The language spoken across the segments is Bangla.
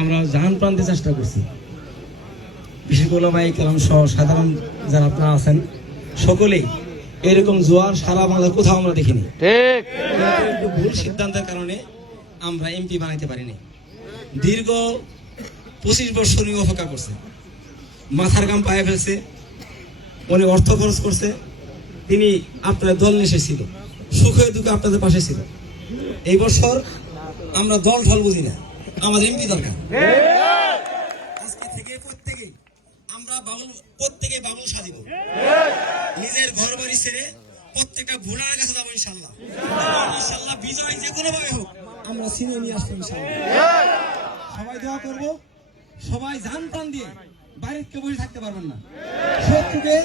আমরা জাহান প্রান্তে চেষ্টা করছি। বিশেষ করে ওলামায়ে কেরাম সহ সাধারণ যারা আপনারা আছেন সকলেই এরকম জোয়ার সারা বাংলার কোথাও আমরা দেখিনি। ঠিক ভুল সিদ্ধান্তের কারণে আমরা এমপি বানাইতে পারিনি। দীর্ঘ 25 বছর নিয়ে অপেক্ষা করছে, মাথার গাম পায়ে ফেলছে, অনেক অর্থ খরচ করছে। তিনি আপনার দল এসেছিল, সুখে দুঃখে আপনাদের পাশে ছিল। এই বছর আমরা দল ঢল বুঝি না, আমাদের এমপি দরকার। আজকে থেকে আমরা প্রত্যেকে বাবুল সাজিব, নিজের ঘর বাড়ি ছেড়ে প্রত্যেকটা ভোটারের কাছে যাবো ইনশাল্লাহ। ইনশাল্লাহ বিজয় যে কোনো ভাবে হোক আমরা ছিনিয়ে নিয়ে আসবো ইনশাল্লাহ। সবাই দোয়া করবো, সবাই জান প্রাণ দিয়ে বাড়িতে বসে থাকতে পারবেন না, শত্রুকে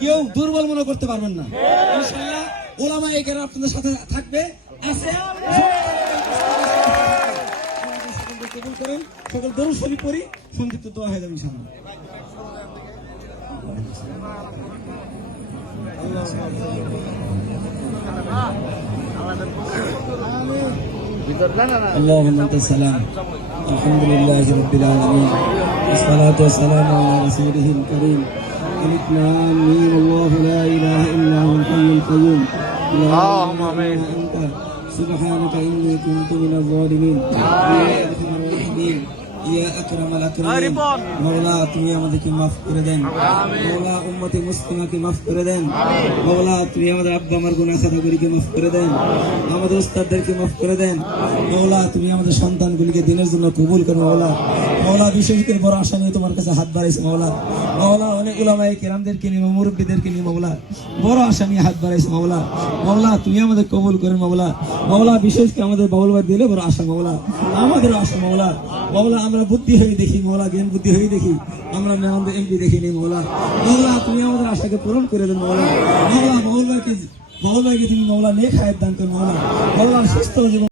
কেউ দুর্বল মনে করতে পারবেন না। ইনশাল্লাহ ওলামায়ে কেরাম আপনাদের সাথে থাকবে, আছে। কবুল করেন, সকল দরুদ শরীফ পড়ি, সংক্ষিপ্ত দোয়া হয়ে যাবে ইনশাল্লাহ। اللهم انت السلام الحمد لله رب العالمين والصلاة والسلام على رسوله الكريم ألف لام ميم الله لا إله إلا هو الحي القيوم اللهم آمين أنت سبحانك إني كنت من الظالمين يا أرحم الراحمين يا أكرم الأكرمين مولا তুমি আমাদেরকে মাফ করে দেন, مولا উম্মতে মুসলিমাকে মাফ করে দেন, مولا তুমি আমাদের আব্বা আমার গুনাহ খাতাগুলিকে মাফ করে দেন, আমাদের উস্তাদদেরকে মাফ করে দেন, مولا তুমি আমাদের সন্তানগুলিকে দিনের জন্য কবুল করো। مولا বিশেষ করে বড় আশা নিয়ে তোমার কাছে হাত বাড়াইছে مولا অনেক উলামায়ে কেরামদেরকে নিয়ে, মুরব্বিদেরকে নিয়ে مولا বড় আশা নিয়ে হাত বাড়াইছে مولا তুমি আমাদের কবুল করেন مولا বিশেষ করে আমাদের বাউল ভাই দিলে বড় আশা আমাদের আশা مولا আমরা বুদ্ধি হয়ে দেখি জ্ঞান বুদ্ধি হয়ে দেখি, আমরা আমাদের এমপি দেখিনি مولا তুমি আমাদের আশাকে পূরণ করে দেন مولا বাউল ভাইকে তুমি নেক হায়াত দান করেন مولا সুস্থ জীবন